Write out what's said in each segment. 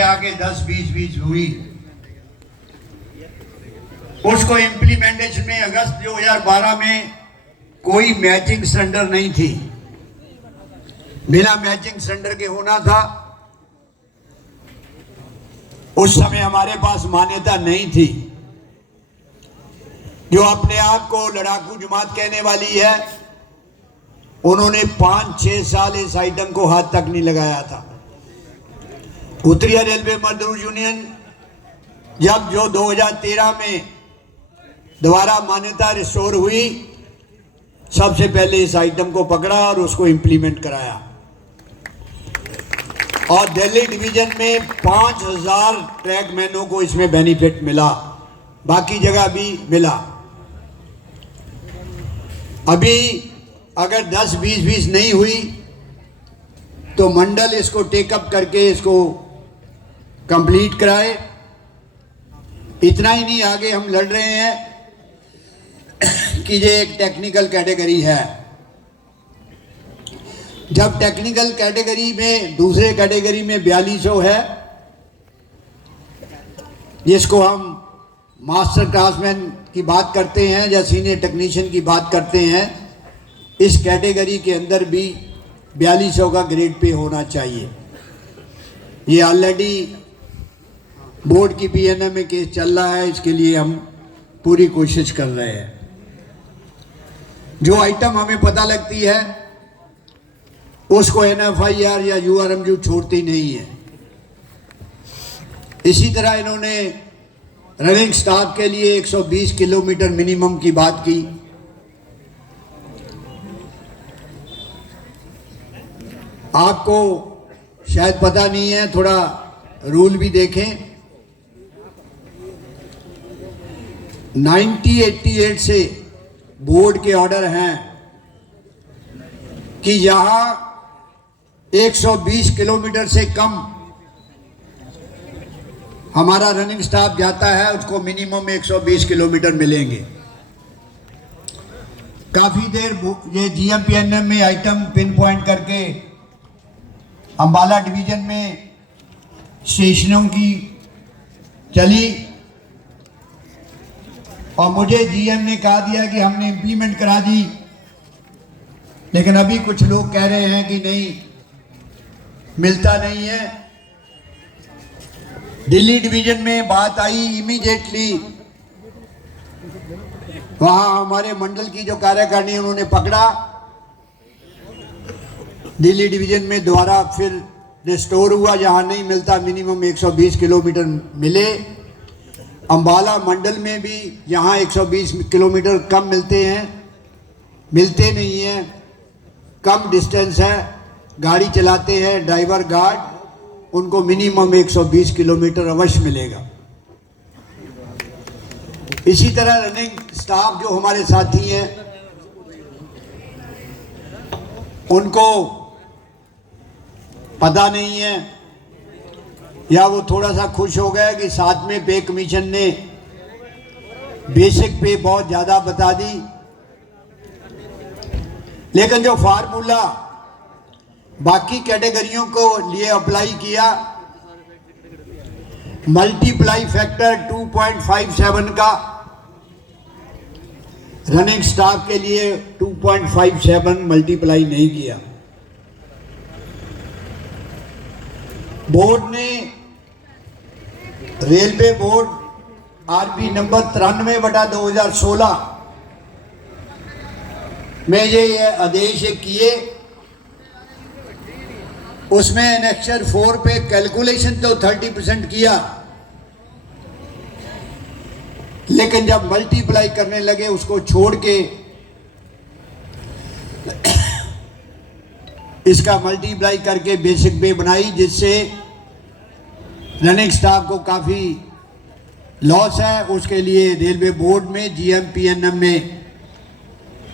में आके 10-20 हुई, उसको इम्प्लीमेंटेशन में अगस्त 2012 में कोई मैचिंग सिलेंडर नहीं थी। बिना मैचिंग सिलेंडर के होना था। उस समय हमारे पास मान्यता नहीं थी। जो अपने आप को लड़ाकू जमात कहने वाली है, उन्होंने 5-6 साल इस आइटम को हाथ तक नहीं लगाया था। उत्तरी रेलवे मजदूर यूनियन जब जो 2013 में दोबारा मान्यता रिस्टोर हुई, सबसे पहले इस आइटम को पकड़ा और उसको इंप्लीमेंट कराया। और दिल्ली डिवीजन में 5000 ट्रैकमैनों को इसमें बेनिफिट मिला, बाकी जगह भी मिला। अभी अगर 10-20 नहीं हुई तो मंडल इसको टेकअप करके इसको कंप्लीट कराए। इतना ही नहीं, आगे हम लड़ रहे हैं कि ये एक टेक्निकल कैटेगरी है। जब टेक्निकल कैटेगरी में दूसरे कैटेगरी में 4200 है, जिसको हम मास्टर क्राफ्टमैन की बात करते हैं या सीनियर टेक्नीशियन की बात करते हैं, इस कैटेगरी के अंदर भी 4200 का ग्रेड पे होना चाहिए। ये ऑलरेडी बोर्ड की पीएनए में केस चल रहा है, इसके लिए हम पूरी कोशिश कर रहे हैं। जो आइटम हमें पता लगती है उसको NFIR या URMU छोड़ती नहीं है। इसी तरह इन्होंने रनिंग स्टाफ के लिए 120 किलोमीटर मिनिमम की बात की। आपको शायद पता नहीं है, थोड़ा रूल भी देखें। 1988 से बोर्ड के ऑर्डर हैं कि यहां 120 किलोमीटर से कम हमारा रनिंग स्टाफ जाता है, उसको मिनिमम 120 किलोमीटर मिलेंगे। काफ़ी देर ये GMPNM में आइटम पिन पॉइंट करके अंबाला डिवीज़न में स्टेशनों की चली और मुझे GM ने कहा दिया कि हमने इम्प्लीमेंट करा दी, लेकिन अभी कुछ लोग कह रहे हैं कि नहीं, मिलता नहीं है। दिल्ली डिवीजन में बात आई, इमीडिएटली वहां हमारे मंडल की जो कार्यकारिणी उन्होंने पकड़ा। दिल्ली डिवीजन में दोबारा फिर रिस्टोर हुआ, जहां नहीं मिलता मिनिमम 120 किलोमीटर मिले। अंबाला मंडल में भी यहाँ 120 किलोमीटर कम मिलते हैं, मिलते नहीं हैं, कम डिस्टेंस है। गाड़ी चलाते हैं ड्राइवर गार्ड, उनको मिनिमम 120 किलोमीटर अवश्य मिलेगा। इसी तरह रनिंग स्टाफ जो हमारे साथी हैं, उनको पता नहीं है या वो थोड़ा सा खुश हो गया कि साथ में पे कमीशन ने बेसिक पे बहुत ज़्यादा बता दी, लेकिन जो फार्मूला बाकी कैटेगरियों को लिए अप्लाई किया, मल्टीप्लाई फैक्टर 2.57 का रनिंग स्टाफ के लिए 2.57 मल्टीप्लाई नहीं किया। बोर्ड ने, रेलवे बोर्ड RB नंबर 93/2016 में ये आदेश किए। उसमें एनेक्चर 4 पे कैलकुलेशन तो 30% किया, लेकिन जब मल्टीप्लाई करने लगे उसको छोड़ के इसका मल्टीप्लाई करके बेसिक पे बनाई, जिससे रनिंग स्टाफ को काफ़ी लॉस है। उसके लिए रेलवे बोर्ड में GMPNM में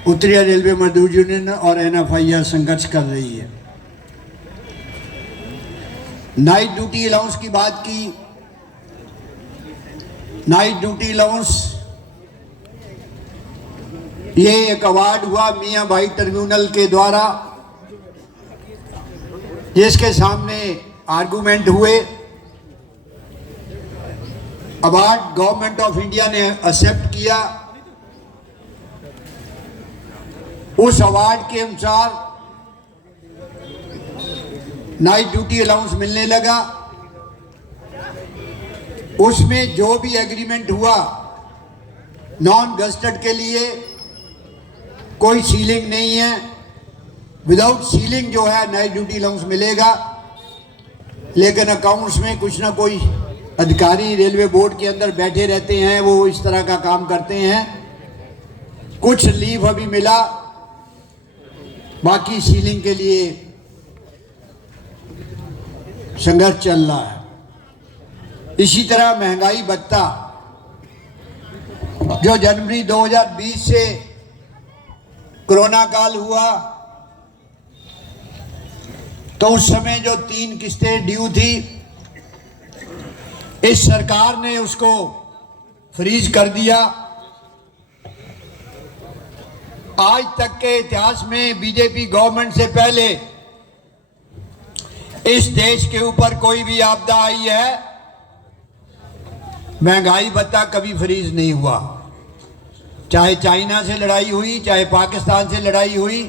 उत्तरी रेलवे मजदूर यूनियन और NFIR संघर्ष कर रही है। नाइट ड्यूटी अलाउंस की बात की। नाइट ड्यूटी अलाउंस ये एक अवार्ड हुआ मियाँ भाई ट्रिब्यूनल के द्वारा, जिसके सामने आर्गूमेंट हुए अवार्ड गवर्नमेंट ऑफ इंडिया ने एक्सेप्ट किया। उस अवार्ड के अनुसार नाइट ड्यूटी अलाउंस मिलने लगा। उसमें जो भी एग्रीमेंट हुआ नॉन गस्टेड के लिए कोई सीलिंग नहीं है, विदाउट सीलिंग जो है नाइट ड्यूटी अलाउंस मिलेगा। लेकिन अकाउंट्स में कुछ ना कोई अधिकारी रेलवे बोर्ड के अंदर बैठे रहते हैं, वो इस तरह का काम करते हैं। कुछ लीव अभी मिला, बाकी सीलिंग के लिए संघर्ष चल रहा है। इसी तरह महंगाई भत्ता जो जनवरी 2020 से कोरोना काल हुआ तो उस समय जो 3 किस्तें ड्यू थी, इस सरकार ने उसको फ्रीज कर दिया। आज तक के इतिहास में बीजेपी गवर्नमेंट से पहले इस देश के ऊपर कोई भी आपदा आई है, महंगाई भत्ता कभी फ्रीज नहीं हुआ। चाहे चाइना से लड़ाई हुई, चाहे पाकिस्तान से लड़ाई हुई,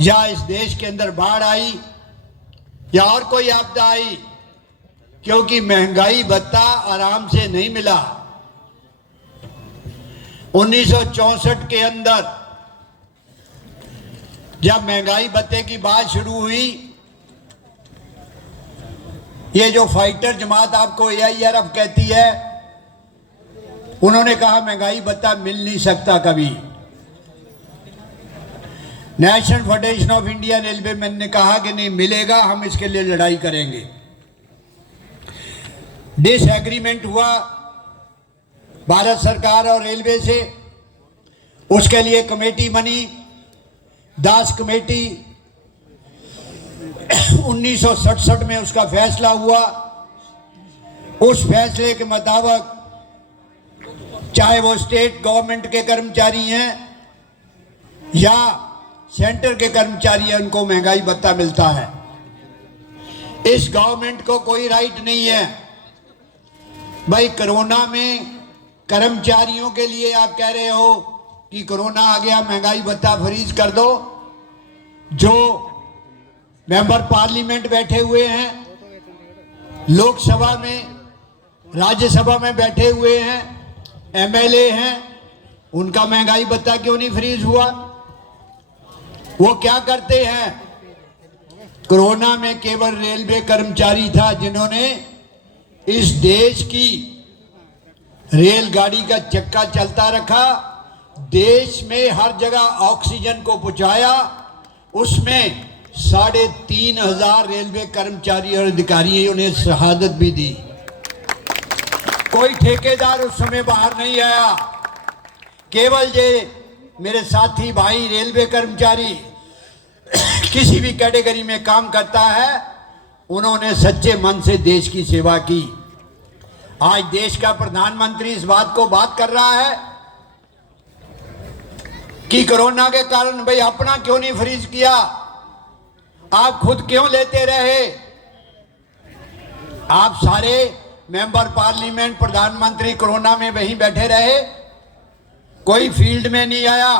या इस देश के अंदर बाढ़ आई या और कोई आपदा आई, क्योंकि महंगाई भत्ता आराम से नहीं मिला। 1964 के अंदर जब महंगाई भत्ते की बात शुरू हुई, ये जो फाइटर जमात आपको AIRF कहती है, उन्होंने कहा महंगाई भत्ता मिल नहीं सकता कभी। National federation of Indian railway man ने कहा कि नहीं मिलेगा, हम इसके लिए लड़ाई करेंगे। डिसएग्रीमेंट हुआ भारत सरकार और रेलवे से, उसके लिए कमेटी बनी, दास कमेटी। 1967 में उसका फैसला हुआ। उस फैसले के मुताबिक चाहे वो स्टेट गवर्नमेंट के कर्मचारी हैं या सेंटर के कर्मचारी हैं, उनको महंगाई भत्ता मिलता है। इस गवर्नमेंट को कोई राइट नहीं है भाई कोरोना में कर्मचारियों के लिए आप कह रहे हो कि कोरोना आ गया महंगाई भत्ता फ्रीज कर दो। जो मेंबर पार्लियामेंट बैठे हुए हैं, लोकसभा में, राज्यसभा में बैठे हुए हैं, MLA हैं, उनका महंगाई भत्ता क्यों नहीं फ्रीज हुआ? वो क्या करते हैं? कोरोना में केवल रेलवे कर्मचारी था जिन्होंने इस देश की रेलगाड़ी का चक्का चलता रखा, देश में हर जगह ऑक्सीजन को पहुंचाया। उसमें 3,500 रेलवे कर्मचारी और अधिकारियों ने शहादत भी दी। कोई ठेकेदार उस समय बाहर नहीं आया। केवल ये मेरे साथी भाई रेलवे कर्मचारी किसी भी कैटेगरी में काम करता है, उन्होंने सच्चे मन से देश की सेवा की। आज देश का प्रधानमंत्री इस बात को बात कर रहा है कि कोरोना के कारण भाई अपना क्यों नहीं फ्रीज किया, आप खुद क्यों लेते रहे? आप सारे मेंबर पार्लियामेंट, प्रधानमंत्री कोरोना में वहीं बैठे रहे, कोई फील्ड में नहीं आया।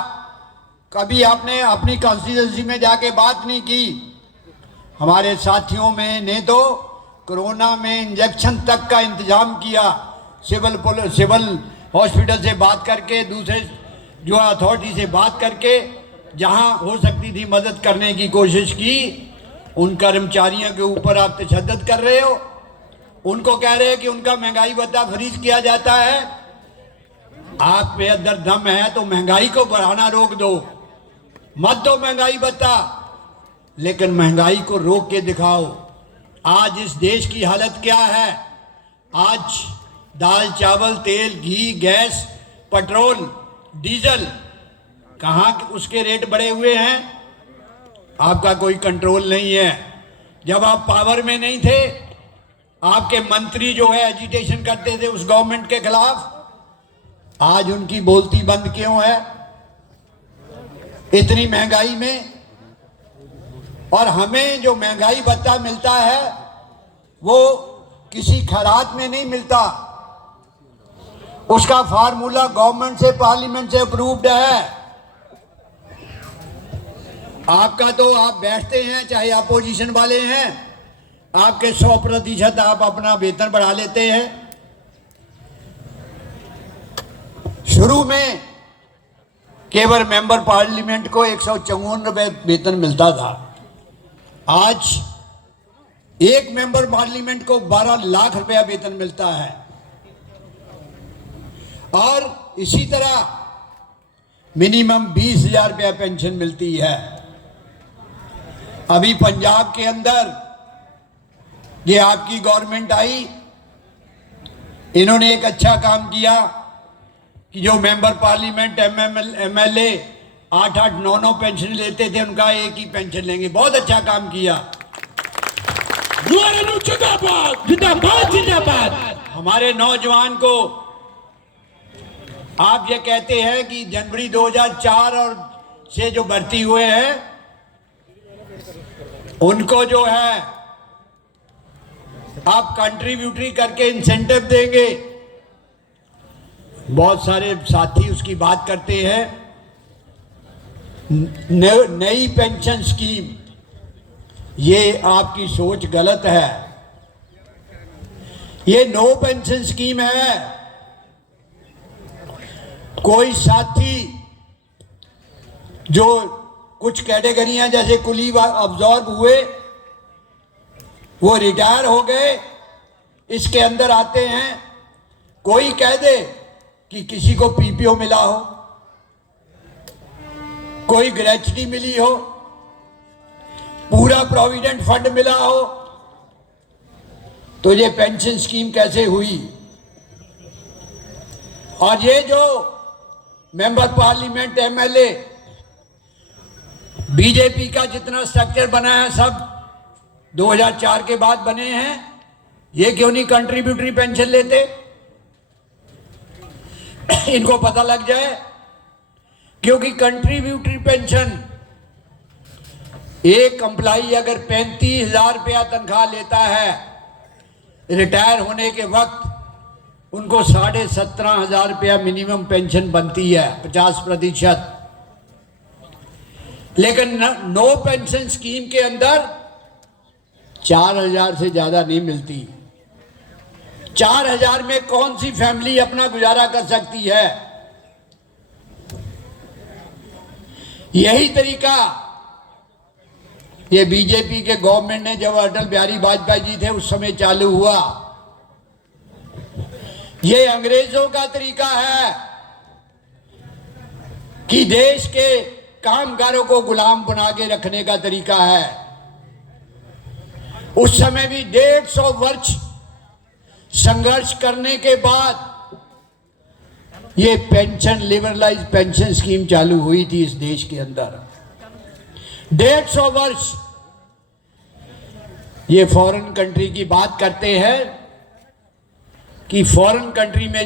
कभी आपने अपनी कॉन्स्टिट्यूंसी में जाके बात नहीं की। हमारे साथियों में ने तो कोरोना में इंजेक्शन तक का इंतजाम किया, सिविल हॉस्पिटल से बात करके, दूसरे जो अथॉरिटी से बात करके, जहां हो सकती थी मदद करने की कोशिश की। उन कर्मचारियों के ऊपर आप तशद्दुद कर रहे हो, उनको कह रहे हैं कि उनका महंगाई भत्ता फ्रीज किया जाता है। आप पे अंदर दम है तो महंगाई को बढ़ाना रोक दो, मत दो महंगाई भत्ता, लेकिन महंगाई को रोक के दिखाओ। आज इस देश की हालत क्या है? आज दाल, चावल, तेल, घी, गैस, पेट्रोल, डीजल, कहाँ उसके रेट बढ़े हुए हैं? आपका कोई कंट्रोल नहीं है। जब आप पावर में नहीं थे, आपके मंत्री जो है एजिटेशन करते थे उस गवर्नमेंट के खिलाफ, आज उनकी बोलती बंद क्यों है इतनी महंगाई में? और हमें जो महंगाई भत्ता मिलता है वो किसी खैरात में नहीं मिलता, उसका फार्मूला गवर्नमेंट से, पार्लियामेंट से अप्रूव्ड है। आपका तो आप बैठते हैं, चाहे अपोजिशन वाले हैं, आपके 100% आप अपना वेतन बढ़ा लेते हैं। शुरू में केवल मेंबर पार्लियामेंट को 154 रुपये वेतन मिलता था। आज एक मेंबर पार्लियामेंट को 12 लाख रुपया वेतन मिलता है। और इसी तरह मिनिमम 20,000 रुपया पेंशन मिलती है। अभी पंजाब के अंदर ये आपकी गवर्नमेंट आई, इन्होंने एक अच्छा काम किया कि जो मेंबर पार्लियामेंट, एमएलए 8-8, 9-9 पेंशन लेते थे, उनका एक ही पेंशन लेंगे। बहुत अच्छा काम किया। जिंदाबाद जिंदाबाद जिंदाबाद। हमारे नौजवान को आप ये कहते हैं कि जनवरी 2004 और से जो भर्ती हुए हैं उनको जो है आप कंट्रीब्यूटरी करके इंसेंटिव देंगे। बहुत सारे साथी उसकी बात करते हैं। नई पेंशन स्कीम, ये आपकी सोच गलत है। ये नो पेंशन स्कीम है। कोई साथी जो कुछ कैटेगरियां जैसे कुली अब्जॉर्ब हुए, वो रिटायर हो गए, इसके अंदर आते हैं। कोई कह दे कि किसी को पीपीओ मिला हो, कोई ग्रेच्युटी मिली हो, पूरा प्रोविडेंट फंड मिला हो, तो ये पेंशन स्कीम कैसे हुई? और ये जो मेंबर पार्लियामेंट, एमएलए, बीजेपी का जितना स्ट्रक्चर बना है सब 2004 के बाद बने हैं। ये क्यों नहीं कंट्रीब्यूटरी पेंशन लेते? इनको पता लग जाए, क्योंकि कंट्रीब्यूटरी पेंशन, एक एम्प्लॉई अगर 35,000 रुपया तनख्वाह लेता है, रिटायर होने के वक्त उनको 17,500 रुपया मिनिमम पेंशन बनती है, 50%। लेकिन नो पेंशन स्कीम के अंदर 4,000 से ज्यादा नहीं मिलती। 4,000 में कौन सी फैमिली अपना गुजारा कर सकती है? यही तरीका ये बीजेपी के गवर्नमेंट ने, जब अटल बिहारी वाजपेयी जी थे उस समय चालू हुआ। ये अंग्रेजों का तरीका है कि देश के कामगारों को गुलाम बना के रखने का तरीका है। उस समय भी 150 वर्ष संघर्ष करने के बाद ये पेंशन, लिबरलाइज पेंशन स्कीम चालू हुई थी इस देश के अंदर। 150 वर्ष। ये फॉरेन कंट्री की बात करते हैं कि फॉरेन कंट्री में